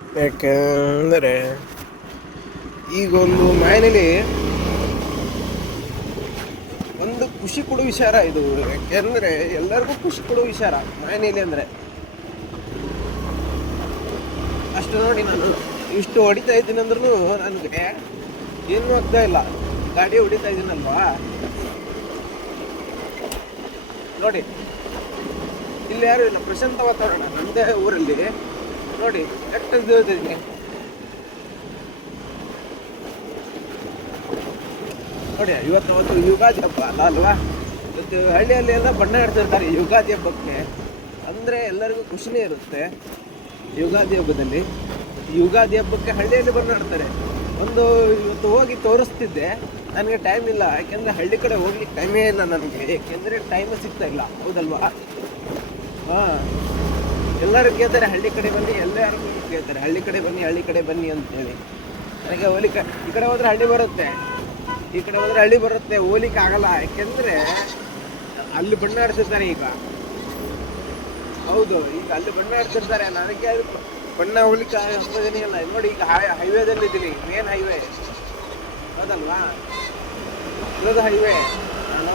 ಯಾಕೆಂದರೆ ಈಗೊಂದು ಮನೆಯಲ್ಲಿ ಒಂದು ಖುಷಿ ಕೊಡೋ ವಿಚಾರ ಇದು. ಯಾಕೆಂದರೆ ಎಲ್ಲರಿಗೂ ಖುಷಿ ಕೊಡೋ ವಿಚಾರ ಮನೆಯಲ್ಲಿ ಅಂದರೆ ಅಷ್ಟು. ನೋಡಿ, ನಾನು ಇಷ್ಟು ಹೊಡಿತಾ ಇದ್ದೀನಿ ಅಂದ್ರೂ ನನಗೆ ಏನೂ ಆಗ್ತಾ ಇಲ್ಲ. ಗಾಡಿ ಹೊಡಿತಾ ಇದ್ದೀನಲ್ವಾ, ನೋಡಿ ಇಲ್ಲಿ ಯಾರು ಇಲ್ಲ, ಪ್ರಶಾಂತ ವಾತಾವರಣ ನಮ್ಮದೇ ಊರಲ್ಲಿ. ನೋಡಿ ಎಷ್ಟು ಇದ್ದೀನಿ. ನೋಡಿ, ಇವತ್ತು ಯುಗಾದಿ ಹಬ್ಬ ಅಲ್ವಾ. ಇವತ್ತು ಹಳ್ಳಿಯಲ್ಲಿ ಎಲ್ಲ ಬಣ್ಣ ಇಡ್ತಿರ್ತಾರೆ ಯುಗಾದಿ ಹಬ್ಬಕ್ಕೆ. ಅಂದರೆ ಎಲ್ಲರಿಗೂ ಖುಷಿನೇ ಇರುತ್ತೆ ಯುಗಾದಿ ಹಬ್ಬದಲ್ಲಿ. ಯುಗಾದಿ ಹಬ್ಬಕ್ಕೆ ಹಳ್ಳಿಯಲ್ಲಿ ಬಣ್ಣ ಇಡ್ತಾರೆ. ಇವತ್ತು ಹೋಗಿ ತೋರಿಸ್ತಿದ್ದೆ, ನನಗೆ ಟೈಮ್ ಇಲ್ಲ. ಯಾಕೆಂದರೆ ಹಳ್ಳಿ ಕಡೆ ಹೋಗ್ಲಿಕ್ಕೆ ಟೈಮೇ ಇಲ್ಲ ನನಗೆ. ಯಾಕೆಂದರೆ ಟೈಮ್ ಸಿಗ್ತಾ ಇಲ್ಲ, ಹೌದಲ್ವಾ. ಹಾಂ, ಎಲ್ಲರೂ ಕೇಳ್ತಾರೆ ಹಳ್ಳಿ ಕಡೆ ಬನ್ನಿ, ಎಲ್ಲರೂ ಕೇಳ್ತಾರೆ ಹಳ್ಳಿ ಕಡೆ ಬನ್ನಿ ಅಂತೇಳಿ. ನನಗೆ ಹೋಲಿಕೆ ಈ ಕಡೆ ಹೋದರೆ ಹಳ್ಳಿ ಬರುತ್ತೆ, ಈ ಕಡೆ ಹೋದರೆ ಹಳ್ಳಿ ಬರುತ್ತೆ, ಹೋಲಿಕೆ ಆಗಲ್ಲ. ಯಾಕೆಂದರೆ ಅಲ್ಲಿ ಬಣ್ಣ ಆಡ್ತಿರ್ತಾರೆ ಈಗ. ಹೌದು, ಈಗ ಅಲ್ಲಿ ಬಣ್ಣ ಆಡ್ತಿರ್ತಾರೆ. ನನಗೆ ಅದು ಬಣ್ಣ ಹೋಲಿಕೆ ಹಬ್ಬದೇನೇ ಇಲ್ಲ. ನೋಡಿ, ಈಗ ಹೈವೇದಲ್ಲಿ ಇದ್ದೀನಿ, ಮೇನ್ ಹೈವೇ, ಹೌದಲ್ವಾ. ಇರೋದು ಹೈವೇ. ನಾನು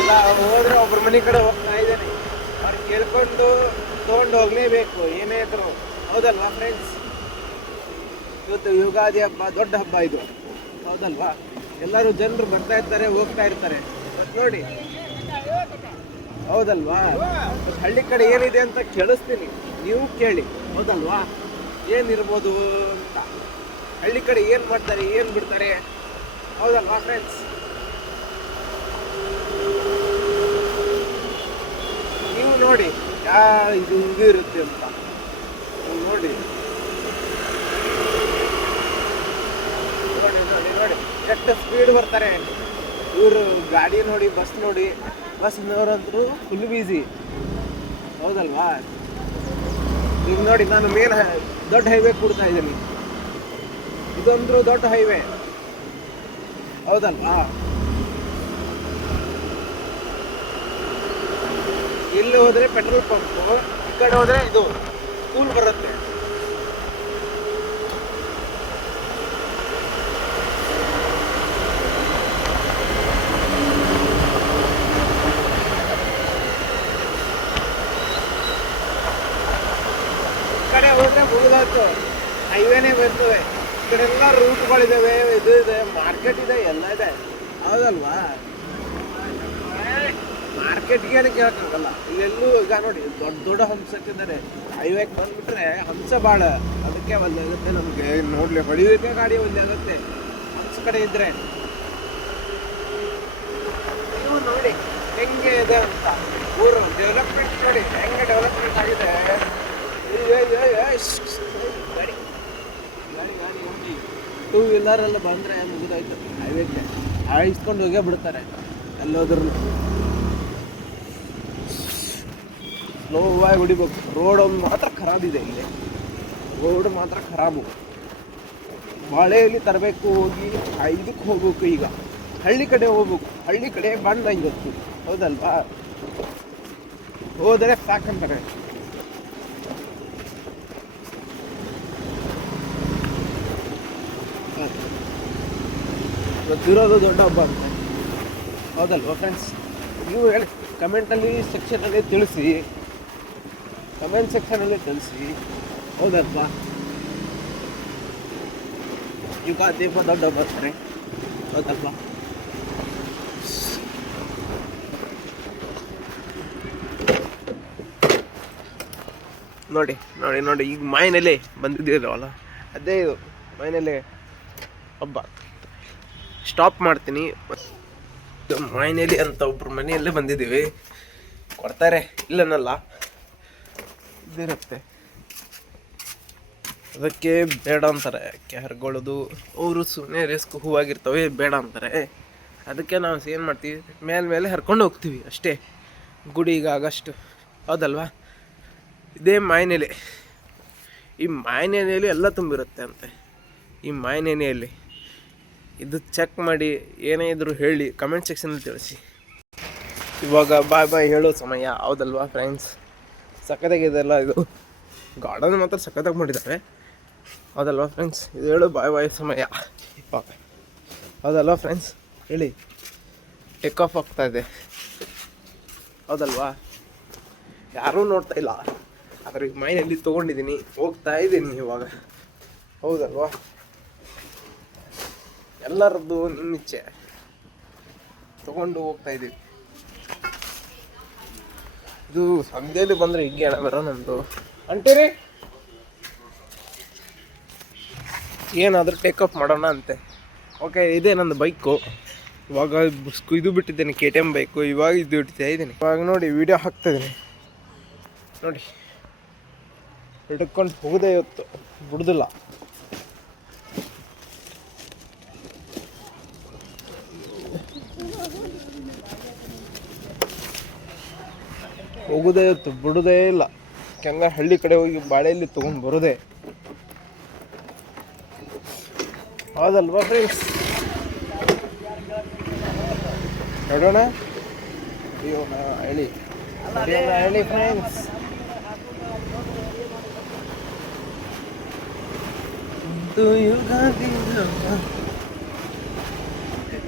ಇಲ್ಲ ಹೋದರೆ ಒಬ್ಬರ ಮನೆ ಕಡೆ ಹೋಗ್ತಾ ಇದ್ದೇನೆ. ಅವ್ರು ಕೇಳ್ಕೊಂಡು ತೊಗೊಂಡು ಹೋಗಲೇಬೇಕು ಏನೇ ಇದ್ರು, ಹೌದಲ್ವಾ ಫ್ರೆಂಡ್ಸ್. ಇವತ್ತು ಯುಗಾದಿ ಹಬ್ಬ, ದೊಡ್ಡ ಹಬ್ಬ ಇದು, ಹೌದಲ್ವಾ. ಎಲ್ಲರೂ ಜನರು ಬರ್ತಾ ಇರ್ತಾರೆ, ಹೋಗ್ತಾ ಇರ್ತಾರೆ. ಬಟ್ ನೋಡಿ, ಹೌದಲ್ವಾ. ಹಳ್ಳಿ ಕಡೆ ಏನಿದೆ ಅಂತ ಕೇಳಿಸ್ತೀನಿ, ನೀವು ಕೇಳಿ, ಹೌದಲ್ವಾ. ಏನಿರ್ಬೋದು ಅಂತ, ಹಳ್ಳಿ ಕಡೆ ಏನು ಮಾಡ್ತಾರೆ, ಏನು ಬಿಡ್ತಾರೆ, ಹೌದಲ್ವಾ ಫ್ರೆಂಡ್ಸ್. ನೀವು ನೋಡಿ ಇದು ಇರುತ್ತೆ ಅಂತ ನೋಡಿ. ನೋಡಿ ಎಷ್ಟು ಸ್ಪೀಡ್ ಬರ್ತಾರೆ ಇವರು. ಗಾಡಿ ನೋಡಿ, ಬಸ್ ನೋಡಿ, ಬಸ್ನವರಂತರೂ ಫುಲ್ ಬ್ಯುಸಿ, ಹೌದಲ್ವಾ. ಈಗ ನೋಡಿ, ನಾನು ಮೇನ್ ದೊಡ್ಡ ಹೈವೇ ಕೊಡ್ತಾ ಇದ್ದೀನಿ. ಇದೊಂದು ದೊಡ್ಡ ಹೈವೇ, ಹೌದಲ್ವಾ. ಇಲ್ಲಿ ಹೋದರೆ ಪೆಟ್ರೋಲ್ ಪಂಪು, ಈ ಕಡೆ ಹೋದರೆ ಇದು ಸ್ಕೂಲ್ ಬರುತ್ತೆ. ಈ ಕಡೆ ಹೋದರೆ ಮುಗಿದಾಯ್ತು, ಹೈವೇನೇ ಬರ್ತವೆ. ಈ ಕಡೆ ಎಲ್ಲ ರೂಟ್ಗಳಿದ್ದಾವೆ, ಇದು ಇದೆ, ಮಾರ್ಕೆಟ್ ಇದೆ, ಎಲ್ಲ ಇದೆ, ಹೌದಲ್ವಾ. ಮಾರ್ಕೆಟ್ಗೆ ಏನಕ್ಕೆ ಕೇಳಕ್ಕಾಗಲ್ಲ. ಇಲ್ಲೆಲ್ಲೂ ಈಗ ನೋಡಿ, ದೊಡ್ಡ ದೊಡ್ಡ ಹಂಸಕ್ಕಿದ್ದಾರೆ. ಹೈವೇಗೆ ಬಂದ್ಬಿಟ್ರೆ ಹಂಸ ಭಾಳ, ಅದಕ್ಕೆ ಒಳ್ಳೆ ಆಗುತ್ತೆ ನಮಗೆ ನೋಡ್ಲಿ. ಹೊಡಿಯೋದಕ್ಕೆ ಗಾಡಿ ಒಳ್ಳೆ ಆಗುತ್ತೆ ಹಂಸ ಕಡೆ ಇದ್ರೆ. ನೀವು ನೋಡಿ ಹೆಂಗೆ ಇದೆ ಅಂತ, ಊರು ಡೆವಲಪ್ಮೆಂಟ್ ನೋಡಿ ಹೆಂಗೆ ಡೆವಲಪ್ಮೆಂಟ್ ಆಗಿದೆ. ಗಾಡಿ ಗಾಡಿ ಗಾಡಿ ಹೋಗಿ ಟೂ ವೀಲರೆಲ್ಲ ಬಂದರೆ ಮುಗಿದಾಯ್ತು. ಹೈವೇಗೆ ಹಾಯಿಸ್ಕೊಂಡು ಹೋಗೇ ಬಿಡ್ತಾರೆ ಎಲ್ಲೋದ್ರೂ. ಸ್ಲೋವಾಗಿ ಹೊಡಿಬೇಕು. ರೋಡ್ ಒಂದು ಮಾತ್ರ ಖರಾಬಿದೆ ಇಲ್ಲಿ, ರೋಡ್ ಮಾತ್ರ ಖರಾಬು. ಬಾಳೆಯಲ್ಲಿ ತರಬೇಕು, ಹೋಗಿ ಇದಕ್ಕೆ ಹೋಗ್ಬೇಕು. ಈಗ ಹಳ್ಳಿ ಕಡೆ ಹೋಗ್ಬೇಕು, ಹಳ್ಳಿ ಕಡೆ ಬಂದ ಇವತ್ತು, ಹೌದಲ್ವಾ. ಹೋದರೆ ಸಾಕಂತಾರೆ. ಇವತ್ತಿರೋದು ದೊಡ್ಡ ಹಬ್ಬ ಅಂತ, ಹೌದಲ್ವಾ ಫ್ರೆಂಡ್ಸ್. ನೀವು ಹೇಳಿ ಕಮೆಂಟಲ್ಲಿ ಸೆಕ್ಷನಲ್ಲಿ ತಿಳಿಸಿ, ಕಮೆಂಟ್ ಸೆಕ್ಷನಲ್ಲಿ ತಿಳಿಸಿ, ಹೌದಲ್ವಾ. ಯುಗಾದಿ ಹಬ್ಬ ದೊಡ್ಡ ಹಬ್ಬ ಅಂತಾರೆ, ಹೌದಲ್ವಾ. ನೋಡಿ ನೋಡಿ ನೋಡಿ, ಈಗ ಮಾಯಿನೆಲೆ ಬಂದಿದ್ದೀರಲ್ಲ, ಅದೇ ಇದು ಮಾಯಿನೆಲೆ ಹಬ್ಬ. ಸ್ಟಾಪ್ ಮಾಡ್ತೀನಿ. ಮಾಯಿನೆಲೆ ಅಂತ ಒಬ್ರು ಮನೆಯಲ್ಲೇ ಬಂದಿದ್ದೀವಿ, ಕೊಡ್ತಾರೆ ಇಲ್ಲನಲ್ಲ, ಇದಿರುತ್ತೆ. ಅದಕ್ಕೆ ಬೇಡ ಅಂತಾರೆ, ಹರ್ಗೊಳ್ಳೋದು ಅವರು ಸುಮ್ಮನೆ ರಿಸ್ಕ್ ಹೂವಾಗಿರ್ತವೆ, ಬೇಡ ಅಂತಾರೆ. ಅದಕ್ಕೆ ನಾವು ಏನು ಮಾಡ್ತೀವಿ, ಮೇಲೆ ಹರ್ಕೊಂಡು ಹೋಗ್ತೀವಿ ಅಷ್ಟೇ, ಗುಡಿಗೆ ಆಗಷ್ಟು, ಹೌದಲ್ವಾ. ಇದೇ ಮಾಯಿನೆಲೆ. ಈ ಮಾಯಿನೆಲೆಯಲ್ಲಿ ಎಲ್ಲ ತುಂಬಿರುತ್ತೆ ಅಂತೆ. ಈ ಮಾಯಿನೆಲೆಯಲ್ಲಿ ಇದು ಚೆಕ್ ಮಾಡಿ, ಏನೇ ಇದ್ರೂ ಹೇಳಿ, ಕಮೆಂಟ್ ಸೆಕ್ಷನಲ್ಲಿ ತಿಳಿಸಿ. ಇವಾಗ ಬಾಯ್ ಹೇಳೋ ಸಮಯ, ಹೌದಲ್ವಾ ಫ್ರೆಂಡ್ಸ್. ಸಕ್ಕತ್ತಾಗಿದೆಲ್ಲ ಇದು ಗಾರ್ಡನ್ ಮಾತ್ರ ಸಖತ್ತಾಗಿ ಮಾಡಿದ್ದಾರೆ. ಹೌದಲ್ವಾ ಫ್ರೆಂಡ್ಸ್? ಇದು ಹೇಳು ಬಾಯ್ ಬಾಯ್ ಸಮಯ ಇವಾಗ. ಹೌದಲ್ವಾ ಫ್ರೆಂಡ್ಸ್? ಹೇಳಿ. ಟೇಕ್ ಆಫ್ ಆಗ್ತಾ ಇದೆ, ಹೌದಲ್ವಾ? ಯಾರೂ ನೋಡ್ತಾ ಇಲ್ಲ, ಆದರೆ ಈಗ ಮೈನಲ್ಲಿ ತೊಗೊಂಡಿದ್ದೀನಿ, ಹೋಗ್ತಾ ಇದ್ದೀನಿ ಇವಾಗ, ಹೌದಲ್ವಾ? ಎಲ್ಲರದ್ದು ನಿಮ್ಮಿಚ್ಛೆ, ತೊಗೊಂಡು ಹೋಗ್ತಾ ಇದ್ದೀವಿ. ಇದು ಸಂಧ್ಯೆಯಲ್ಲಿ ಬಂದರೆ ಹೀಗೆ ಹಣ ಬರೋ ನಮ್ಮದು ಅಂಟೀರಿ. ಏನಾದರೂ ಟೇಕಪ್ ಮಾಡೋಣ ಅಂತೆ. ಓಕೆ, ಇದೇ ನಂದು ಬೈಕು. ಇವಾಗ ಇದು ಬಿಟ್ಟಿದ್ದೇನೆ KTM ಬೈಕು, ಇವಾಗ ಇದು ಬಿಡ್ತಾ ಇದ್ದೀನಿ. ಇವಾಗ ನೋಡಿ ವಿಡಿಯೋ ಹಾಕ್ತಾಯಿದ್ದೀನಿ ನೋಡಿ, ಹಿಡ್ಕೊಂಡು ಹೋಗೋದೇ ಇವತ್ತು ಬಿಡುದಿಲ್ಲ. ಹೋಗೋದೇ ಇವತ್ತು ಬಿಡೋದೇ ಇಲ್ಲ. ಕೆಂಗ ಹಳ್ಳಿ ಕಡೆ ಹೋಗಿ ಬಾಳೆಯಲ್ಲಿ ತೊಗೊಂಡು ಬರೋದೇ, ಹೌದಲ್ವಾ ಫ್ರೆಂಡ್ಸ್? ನೋಡೋಣ, ಹೇಳಿ ಹೇಳಿ ಫ್ರೆಂಡ್ಸ್.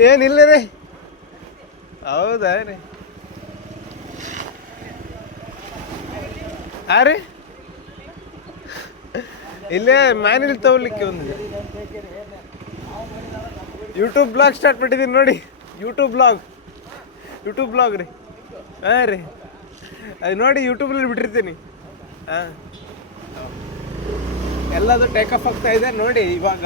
ಏನಿಲ್ಲ ರೀ, ಹೌದಾ ರೀ? ರೀ ಇಲ್ಲೇ ಮ್ಯಾನೇಜ್ ತಗೊಳ್ಲಿಕ್ಕೆ ಒಂದು ಯೂಟ್ಯೂಬ್ ಬ್ಲಾಗ್ ಸ್ಟಾರ್ಟ್ ಮಾಡಿದ್ದೀನಿ ನೋಡಿ. ಯೂಟ್ಯೂಬ್ ಬ್ಲಾಗ್ ರೀ. ಹಾಂ ರೀ, ಅದು ನೋಡಿ ಯೂಟ್ಯೂಬಲ್ಲಿ ಬಿಟ್ಟಿರ್ತೀನಿ. ಹಾಂ, ಎಲ್ಲದು ಟೇಕಫ್ ಆಗ್ತಾ ಇದೆ ನೋಡಿ ಇವಾಗ.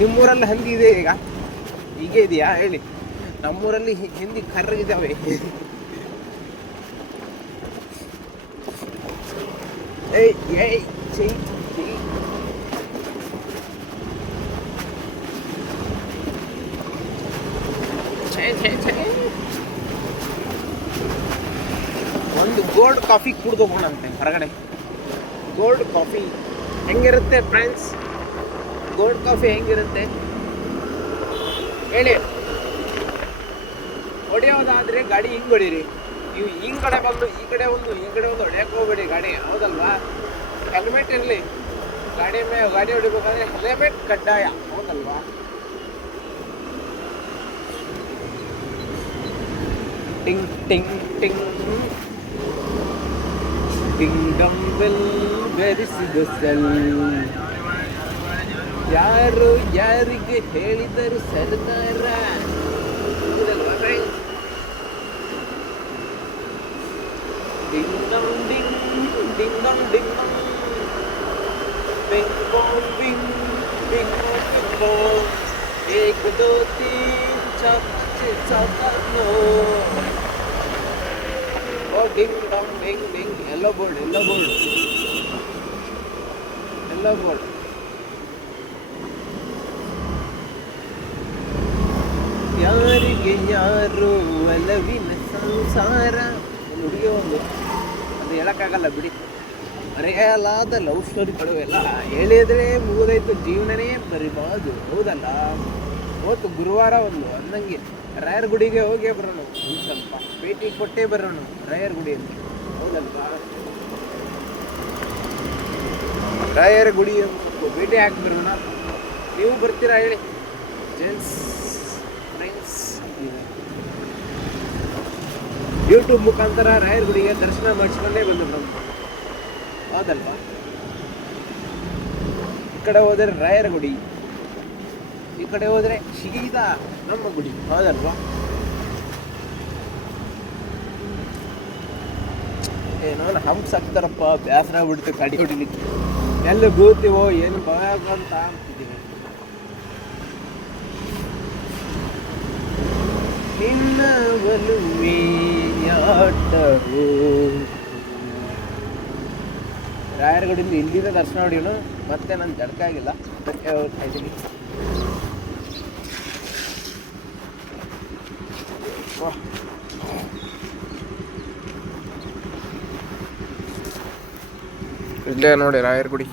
ನಿಮ್ಮೂರಲ್ಲಿ ಹಂದಿ ಇದೆ ಈಗ? ಹೀಗೆ ಇದೆಯಾ ಹೇಳಿ? ನಮ್ಮೂರಲ್ಲಿ ಹಿಂದಿ ಕರ್ರಗಿದ್ದಾವೆ. ಏಯ್ ಏಯ್ ಚೈ ಚೈ. ಒಂದು ಗೋಲ್ಡ್ ಕಾಫಿ ಕುಡ್ದು ಹೋಗೋಣಂತೆ ಹೊರಗಡೆ. ಗೋಲ್ಡ್ ಕಾಫಿ ಹೆಂಗಿರುತ್ತೆ ಫ್ರೆಂಡ್ಸ್? ಗೋಲ್ಡ್ ಕಾಫಿ ಹೆಂಗಿರುತ್ತೆ ಹೇಳಿ? ಹೊಡೆಯೋದಾದ್ರೆ ಗಾಡಿ ಹಿಂಗೆ ಹೊಡೀರಿ ನೀವು. ಹಿಂಗ್ ಕಡೆ ಬಂದು ಈ ಕಡೆ ಒಂದು ಹೊಡೆಯಕ್ಕೆ ಹೋಗ್ಬೇಡಿ ಗಾಡಿ, ಹೌದಲ್ವಾ? ಹೆಲ್ಮೆಟ್ ಇರಲಿ ಗಾಡಿ ಗಾಡಿ ಹೊಡಿಬೇಕಾದ್ರೆ, ಹೆಲ್ಮೆಟ್ ಕಡ್ಡಾಯ, ಹೌದಲ್ವಾ? ಟಿಂಗ್ ಟಿಂಗ್ ಟಿಂಗ್ ಟಿಂಗ್ ಡಮ್ ಬೆಲ್ ಬೆರಿಸಿದ ಸೆಲ್. ಯಾರು ಯಾರಿಗೆ ಹೇಳಿದರು ಸರ್ದಾರ? ಡಿಂಗ್ ಡಮ್ ಡಿಂಗ್ ಡಿಂಗ್ ಡಮ್ ಡಿಂಗ್ ಡಮ್ ಬಿಂಗ್ ಬಾಂಗ್ ಬಿಂಗ್ ಬಿಂಗ್ ಬಿಂಗ್ ಬಾಂಗ್. एक दो तीन चार पाँच सात आठ नौ. ओ डिंग डम डिंग डिंग. येलो बोर्ड ಯಾರಿಗೆ ಯಾರು ಒಲವಿನ ಸಂಸಾರ. ಒಂದು ಹುಡುಗಿ ಒಂದು, ಅದು ಹೇಳೋಕ್ಕಾಗಲ್ಲ ಬಿಡಿ. ರಿಯಲಾದ ಲವ್ ಸ್ಟೋರಿಗಳು ಎಲ್ಲ ಹೇಳಿದ್ರೆ ಮುಗಿದೋಯ್ತು, ಜೀವನನೇ ಬರಿಬಾರ್ದು, ಹೌದಲ್ಲ? ಇವತ್ತು ಗುರುವಾರ ಒಂದು ಅಂದಂಗೆ ರಾಯರ ಗುಡಿಗೆ ಹೋಗೇ ಬರೋಣ, ಒಂದು ಸ್ವಲ್ಪ ಭೇಟಿ ಕೊಟ್ಟೇ ಬರೋಣ ರಾಯರ ಗುಡಿಯಲ್ಲಿ, ಹೌದಲ್ವಾ? ರಾಯರ ಗುಡಿ ಭೇಟಿ ಹಾಕಿ ಬರೋಣ. ನೀವು ಬರ್ತೀರಾ ಹೇಳಿ ಜೆಂಟ್ಸ್ ಫ್ರೆಂಡ್ಸ್? ಯೂಟ್ಯೂಬ್ ಮುಖಾಂತರ ರಾಯರ ಗುಡಿಗೆ ದರ್ಶನ ಮಾಡಿಸ್ಕೊಂಡೇ ಬಂದು ನಮ್ಮ, ಹೌದಲ್ವಾ? ಈ ಕಡೆ ಹೋದರೆ ರಾಯರ ಗುಡಿ, ಈ ಕಡೆ ಹೋದರೆ ಸೀದಾ ನಮ್ಮ ಗುಡಿ, ಹೌದಲ್ವಾ? ಏನೋ ಹಂಪ್ಸ್ ಹಾಕ್ತಾರಪ್ಪ, ಬೇಸರ ಬಿಡ್ತು ಗಾಡಿ ಹೊಡಿಲಿಕ್ಕೆ. ಎಲ್ಲ ಬೀಳ್ತೀವೋ ಏನು ಭಯ ಅಂತ ಅಂತಿದ್ದೀನಿ. ನಿನ್ನ ಒಲುಮೆಯಾಟವು. ರಾಯರಗುಡಿಯಿಂದ ಇಲ್ಲಿಂದ ದರ್ಶನ ಹೊಡಿಯೋಣ, ಮತ್ತೆ ನಾನು ಜಡ್ಕ ಆಗಿಲ್ಲ, ಅದಕ್ಕೆ ಹೋಗ್ತಾ ಇದ್ದೀನಿ. ಇಲ್ಲೇ ನೋಡಿ ರಾಯರ ಗುಡಿ.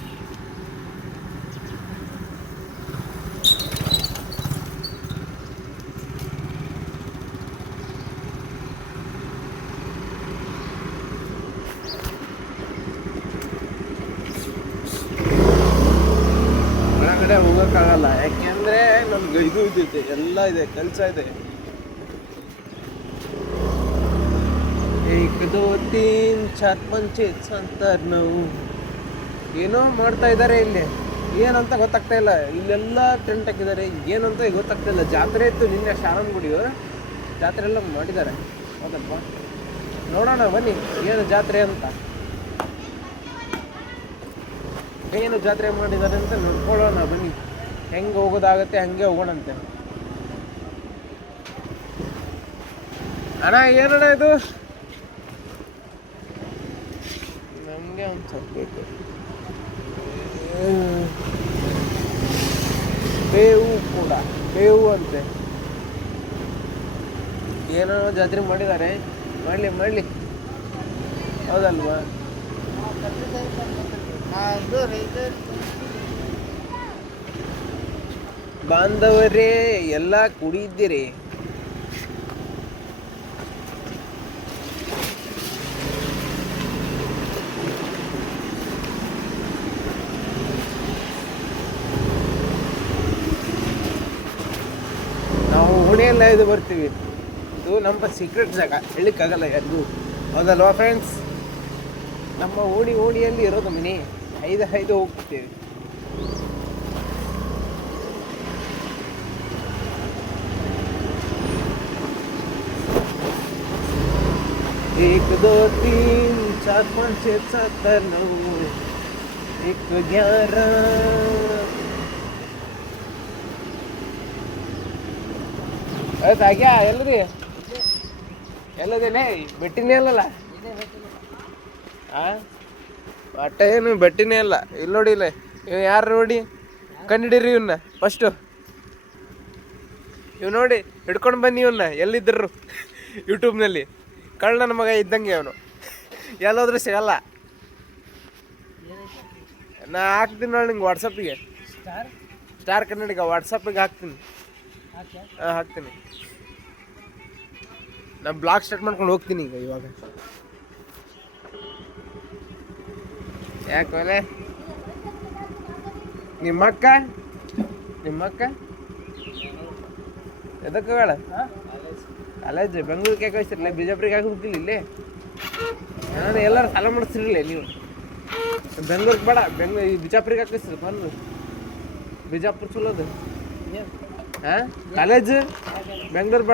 ಇದೆ, ಎಲ್ಲ ಇದೆ, ಕೆಲಸ ಇದೆ. 1 2 3 4 5 6 7 ಏನೋ ಮಾಡ್ತಾ ಇದ್ದಾರೆ ಇಲ್ಲಿ, ಏನಂತ ಗೊತ್ತಾಗ್ತಾ ಇಲ್ಲ. ಇಲ್ಲೆಲ್ಲ ಟೆಂಟ್ ಹಾಕಿದ್ದಾರೆ, ಏನಂತ ಗೊತ್ತಾಗ್ತಾ ಇಲ್ಲ. ಜಾತ್ರೆ ಇತ್ತು ನಿನ್ನೆ, ಶಾರನ್ ಗುಡಿ ಜಾತ್ರೆ ಎಲ್ಲ ಮಾಡಿದ್ದಾರೆ. ಹೌದಪ್ಪ, ನೋಡೋಣ ಬನ್ನಿ ಏನು ಜಾತ್ರೆ ಅಂತ, ಏನು ಜಾತ್ರೆ ಮಾಡಿದ್ದಾರೆ ಅಂತ ನೋಡ್ಕೊಳ್ಳೋಣ ಬನ್ನಿ. ಹೆಂಗೆ ಹೋಗೋದಾಗತ್ತೆ ಹಂಗೆ ಹೋಗೋಣಂತೆ. ಅಣ್ಣ ಏನಣ್ಣ ಇದು? ನಮಗೆ ಒಂದು ಸ್ವಲ್ಪ ಬೇಕು. ಬೇವು ಕೂಡ, ಬೇವು ಅಂತೆ. ಏನೋ ಜಾತ್ರೆ ಮಾಡಿದ್ದಾರೆ, ಮಾಡಲಿ ಹೌದಲ್ವಾ? ಬಾಂಧವರೇ ಎಲ್ಲ ಕುಡಿದ್ದೀರಿ. ನಾವು ಹುಣಿಯೆಲ್ಲ ಇದು ಬರ್ತೀವಿ, ಇದು ನಮ್ಮ ಸೀಕ್ರೆಟ್ ಜಾಗ, ಹೇಳಕ್ಕಾಗಲ್ಲ ಯಾರಿಗೂ. ಹೌದಲ್ವಾ ಫ್ರೆಂಡ್ಸ್? ನಮ್ಮ ಓಣಿಯಲ್ಲಿ ಇರೋದು ಮನೆ, ಐದು ಹೋಗ್ತೀವಿ. 1 2 3 4 5 6 7 8 9 1 11. ಆಯ್ತಾಗ್ಯಾ? ಎಲ್ಲರಿ ಎಲ್ಲದೇನೆ ಬೆಟ್ಟಿನೇ ಅಲ್ಲಲ್ಲ? ಬಟ್ಟೆ ಏನು ಬೆಟ್ಟಿನೇ ಅಲ್ಲ. ಇಲ್ಲಿ ನೋಡಿ, ಇಲ್ಲ ಇವ್ ಯಾರು ನೋಡಿ, ಕಂಡಿಡಿರಿ ಇವನ್ನ ಫಸ್ಟು. ಇವ್ ನೋಡಿ, ಹಿಡ್ಕೊಂಡು ಬನ್ನಿ ಇವನ್ನ, ಎಲ್ಲಿದ್ದರು ಯೂಟ್ಯೂಬ್ನಲ್ಲಿ. ಕಳ್ಳನ ಮಗ ಇದ್ದಂಗೆ ಅವನು, ಎಲ್ಲೋದ್ರೂ ಸಿಗಲ್ಲ. ನಾ ಹಾಕ್ತೀನಿ ನೋಡಿ ನಿಂಗೆ ವಾಟ್ಸಪ್ಪಿಗೆ, ಸ್ಟಾರ್ ಕನ್ನಡಿಗ ವಾಟ್ಸಪ್ಪಿಗೆ ಹಾಕ್ತೀನಿ. ಹಾಕ್ತೀನಿ. ನಾ ಬ್ಲಾಗ್ ಸ್ಟಾರ್ಟ್ ಮಾಡ್ಕೊಂಡು ಹೋಗ್ತೀನಿ ಈಗ ಇವಾಗ. ಯಾಕೆ ನಿಮ್ಮಕ್ಕ ಎದಕ್ಕೆ ಬೇಡ? ಕಾಲೇಜ್ ಬೆಂಗ್ಳೂರಿಗೆ ಯಾಕೆ ಹೋಗ್ತಿರಲಿಲ್ಲ? ಬಿಜಾಪುರಿಗೆ ಯಾಕೆ ಹೋಗ್ತಿಲ್ಲ? ಇಲ್ಲೇ ನಾನು ಎಲ್ಲರೂ ಸಾಲ ಮಾಡಿಸ್ತಿರಲಿಲ್ಲ ನೀವು. ಬೆಂಗ್ಳೂರಿಗೆ ಬೇಡ, ಬಿಜಾಪುರಿಗೆ ಹಾಕಿಸ್ತೀರಿ ಬಂದು. ಬಿಜಾಪುರ ಚಲೋದು. ಕಾಲೇಜ್ ಬೆಂಗ್ಳೂರು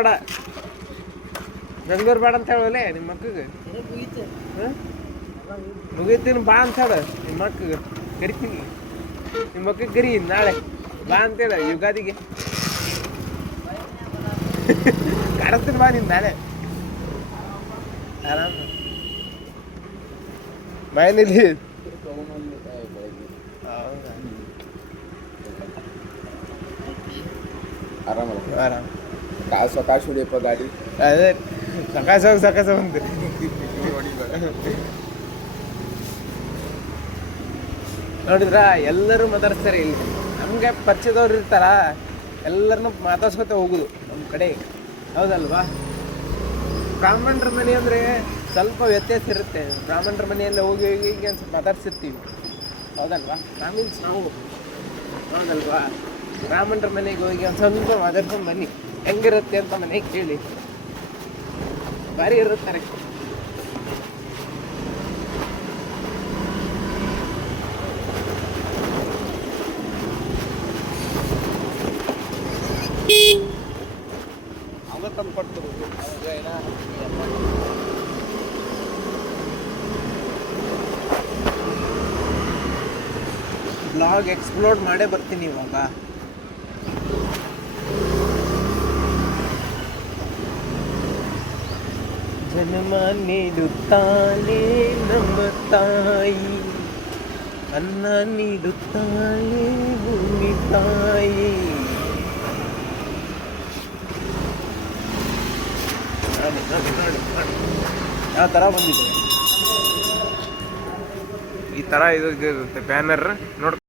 ಬೇಡ ಅಂತ ಹೇಳಲೆ ನಿಮ್ಮ ಮಕ್ಕಗೆ. ಮುಗಿತೀನಿ ಬಾ ಅಂತ ಹೇಳ ನಿಮ್ಮ ಮಕ್ಕಗೆ, ಕರಿತೀನಿ. ನಿಮ್ಮ ಮಕ್ಕಗೆ ಕರಿ, ನಾಳೆ ಬಾ ಅಂತೇಳ ಯುಗಾದಿಗೆ. ಕರೆಸ್ತೀನಿ ಬಾ ನೀನು ನಾಳೆ. ಆರಾಮ ಬಾಯನಿಲ್ಲಿ. ಆರಾಮ ಸಕಾಶ ಹೊಡಿಯಪ್ಪ ಗಾಡಿ. ಅದೇ ಸಕಾಶ ಬಂದು ನೋಡಿದ್ರ ಎಲ್ಲರೂ ಮಾತಾಡ್ಸ್ತಾರೆ ಇಲ್ಲಿ. ನಮ್ಗೆ ಪರಿಚಯದವ್ರು ಇರ್ತಾರ, ಎಲ್ಲರನ್ನೂ ಮಾತಾಡ್ಸ್ಕೊತ ಹೋಗುದು ನಮ್ಮ ಕಡೆ. ಹೌದಲ್ವಾ? ಬ್ರಾಹ್ಮಣರ ಮನೆ ಅಂದರೆ ಸ್ವಲ್ಪ ವ್ಯತ್ಯಾಸ ಇರುತ್ತೆ. ಬ್ರಾಹ್ಮಣರ ಮನೆಯಲ್ಲ ಹೋಗಿ ಒಂದು ಸ್ವಲ್ಪ ಮಾತಾಡ್ಸಿರ್ತೀವಿ. ಹೌದಲ್ವಾ? ಬ್ರಾಹ್ಮಿನ್ಸ್ ನಾವು. ಹೌದಲ್ವಾ? ಬ್ರಾಹ್ಮಣರ ಮನೆಗೆ ಹೋಗಿ ಒಂದು ಸ್ವಲ್ಪ ಮಾತಾಡ್ಕೊಂಡು ಬನ್ನಿ, ಹೆಂಗಿರುತ್ತೆ ಅಂತ ಮನೆಗೆ ಕೇಳಿ. ಭಾರಿ ಇರುತ್ತಾರೆ. ಬ್ಲಾಗ್ ಎಕ್ಸ್ಪ್ಲೋರ್ ಮಾಡೇ ಬರ್ತೀನಿ ಇವಾಗ. ಜನ್ಮ ನೀಡುತ್ತಾಳೆ ನಮ್ಮ ತಾಯಿ, ಅನ್ನ ನೀಡುತ್ತಾಳೆ ಭೂಮಿ ತಾಯಿ. ಯಾವ ಥರ ಬಂದಿದೆ ಈ ಥರ ಇದು ಇರುತ್ತೆ ಬ್ಯಾನರ್ ನೋಡಿ.